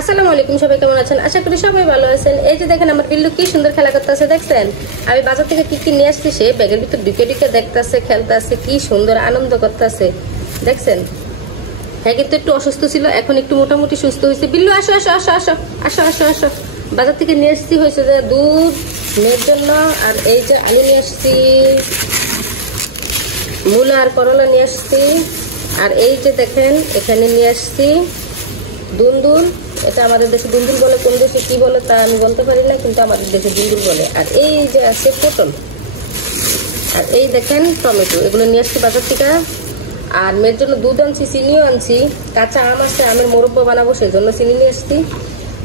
আসসালামু আলাইকুম, সবাই কেমন আছেন? আশা করি সবাই ভালো আছেন। এই যে দেখেন আমার বিল্লু কি সুন্দর খেলা করতেছে, দেখছেন? আমি বাজার থেকে কি কি নিয়ে আসছি, সে ব্যাগের ভিতর ঢুকে ঢুকে দেখতেছে, খেলতেছে, কি সুন্দর আনন্দ করতেছে, দেখছেন? হ্যাঁ, কিন্তু একটু অসুস্থ ছিল, এখন একটু মোটামুটি সুস্থ হয়েছে। বিল্লু আসো আসো আসো আসো আসো আসো আসো। বাজার থেকে নিয়ে আসছি হয়েছে যে দুধ মেয়ের জন্য, আর এই যে আলু নিয়ে আসছি, মূলা আর করলা নিয়ে আসছি, আর এই যে দেখেন এখানে নিয়ে আসছি দুন্দুল। এটা আমাদের দেশে দুন্দুল বলে, কোন দেশে কি বলে তা আমি বলতে পারি না, কিন্তু আমাদের দেশে দুন্দুল বলে। আর এই যে আছে পটল, আর এই দেখেন টমেটো, এগুলো নিয়ে আসছি বাজার থেকে। আর মেয়ের জন্য দুধ আনছি, চিনিও আনছি, কাঁচা আম আছে, আমের মোরব্বা বানাবো, সেই জন্য চিনি নিয়ে আসছি।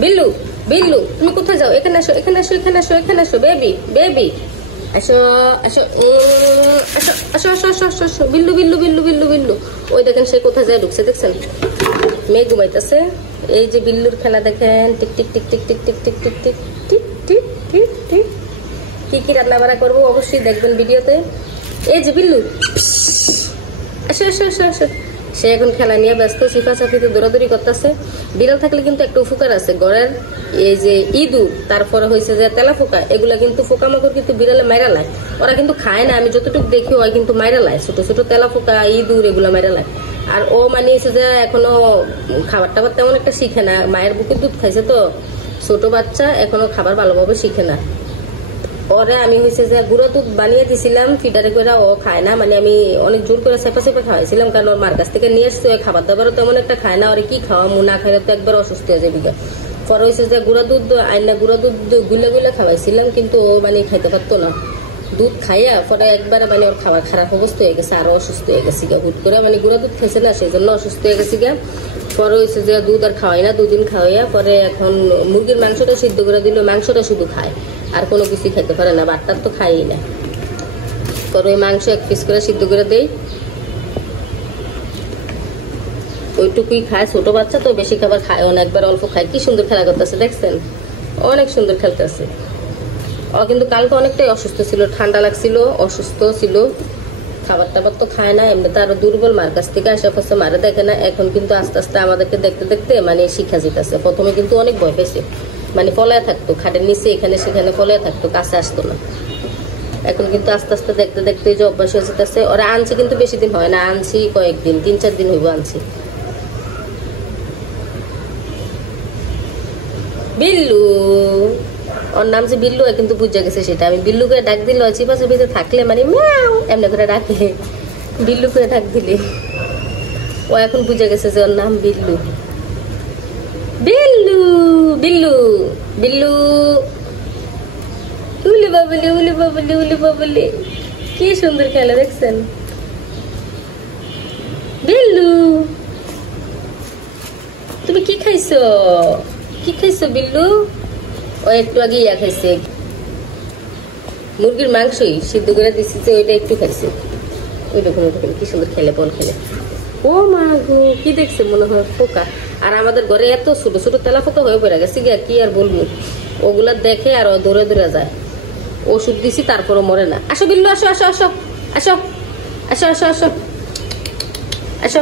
বিল্লু বিল্লু তুমি কোথায় যাও? এখানে আসো এখানে আসো এখানে আসো এখানে আসো, বেবি বেবি আসো আসো আসো আসো আসো আসো আসো আসো। বিল্লু বিল্লু বিল্লু বিল্লু বিল্লু, ওই দেখেন সে কোথায় যায় ঢুকছে, দেখছেন? মেয়ে ঘুমাইতেছে। এই যে বিল্লুর খেলা দেখেন, tick tick tick tick tick tick tick tick tick tick tick tick tick. কি কি রান্না বান্না করবো অবশ্যই দেখবেন ভিডিওতে। এই যে বিল্লু আসো আসো আসো আসো। সে এখন খেলা নিয়ে ব্যস্ত, চিফাচাফিতে দৌড়াদৌড়ি করতেছে। বিড়াল থাকলে কিন্তু একটা উপকার আছে ঘরের, এই যে ইঁদুর, তারপরে হয়েছে যে তেলা ফোকা, এগুলা কিন্তু পোকামাকড় কিন্তু বিড়ালে মাইরা লায়। ওরা কিন্তু খায় না, আমি যতটুকু দেখি ওই কিন্তু মাইরা লায়, ছোট ছোট তেলা ফোকা, ইঁদুর এগুলা মাইরা লায়। আর ও মানিয়েছে যে এখনো খাবার টাবার তেমন একটা শিখে না, মায়ের বুকের দুধ খাইছে তো, ছোট বাচ্চা এখনো খাবার ভালোভাবে শিখে না। ওরে আমি হয়েছে যে গুঁড়ো দুধ বানিয়ে দিছিলাম ফিডারে করে, ও খায় না, মানে আমি অনেক জোর করে চেপা চেপে খাওয়াইছিলাম, কারণ ওর মার কাছ থেকে নিয়ে আসছে, ওই খাবার দাবারও তেমন একটা খায় না। ওরে কি খাওয়ামু, না খাইলে তো একবার অসুস্থ হয়ে যাবি। পরে হয়েছে যে গুঁড়া দুধ আইনা গুঁড়া দুধ গুলে গুলে খাওয়াইছিলাম, কিন্তু ও মানে খাইতে পারতো না। দুধ খাইয়া পরে একবারে মানে ওর খাবার খারাপ অবস্থা হয়ে গেছে, আরো অসুস্থ হয়ে গেছে গা, হুট করে মানে গুঁড়া দুধ খাইছে না, সেই জন্য অসুস্থ হয়ে গেছে গা। পরে হয়েছে যে দুধ আর খাওয়াই না, দুদিন খাওয়াইয়া পরে এখন মুরগির মাংসটা সিদ্ধ করে দিল, মাংসটা শুধু খায়, আর কোনো কিছু খেতে পারে না, বাটটার তো খাই না। পরে ওই মাংস এক পিস করে সিদ্ধ করে দেই, ওইটুকুই খায়। ছোট বাচ্চা তো বেশি খাবার খায়ও না, একবার অল্প খায়। কি সুন্দর খেলা করতেছে, দেখছেন? অনেক সুন্দর খেলতেছে। ও কিন্তু কালকে অনেকটাই অসুস্থ ছিল, ঠান্ডা লাগছিল, অসুস্থ ছিল, খাবার টাবার তো খায় না, এমনিতে আরো দুর্বল, মার কাছ থেকে আশেপাশে মারে দেখে না। এখন কিন্তু আস্তে আস্তে আমাদেরকে দেখতে দেখতে মানে শিখা যেতেছে। প্রথমে কিন্তু অনেক ভয় পেয়েছে, মানে পলায় থাকতো, খাটের নিচে এখানে সেখানে পলায় থাকতো, কাছে আসতো না। এখন কিন্তু আস্তে আস্তে দেখতে দেখতে যে অভ্যাস হয়ে যেতেছে। ওরা আনছি কিন্তু বেশি দিন হয় না, আনছি কয়েকদিন, 3-4 দিন হইব আনছি। বিল্লু, ওর নাম যে বিল্লু, কিন্তু বুঝে গেছে সেটা। আমি বিল্লুকে ডাক দিল, চিপাচে ভিতরে থাকলে মানে ম্যাও এমনি করে ডাকে, বিল্লু করে ডাক দিলে ও এখন বুঝে গেছে যে ওর নাম বিল্লু। বিল্লু বিল্লু বিল্লু, উলি বাবলি উলি বাবলি উলি বাবলি, কি সুন্দর খেলা, দেখছেন? বিল্লু তুমি কি খাইছো, কি খাইছো বিল্লু? ও একটু আগে ইয়া খাইছে, মুরগির মাংসই সিদ্ধ করে দিচ্ছি, যে ওইটা একটু খাইছে। ওই দেখুন ওই দেখুন কি সুন্দর খেলে, বল খেলে। ও মা গো, কি দেখছে মনে হয় ফোকা। আর আমাদের ঘরে এত ছোট ছোট তেলা ফোকা হয়ে পড়ে গেছে গিয়া, কি আর বলবো। ওগুলা দেখে আর দৌড়ে দৌড়ে যায়। ওষুধ দিছি তারপরও মরে না। আসো বিল্লু আসো আসো আসো আসো আসো আসো আসো আসো।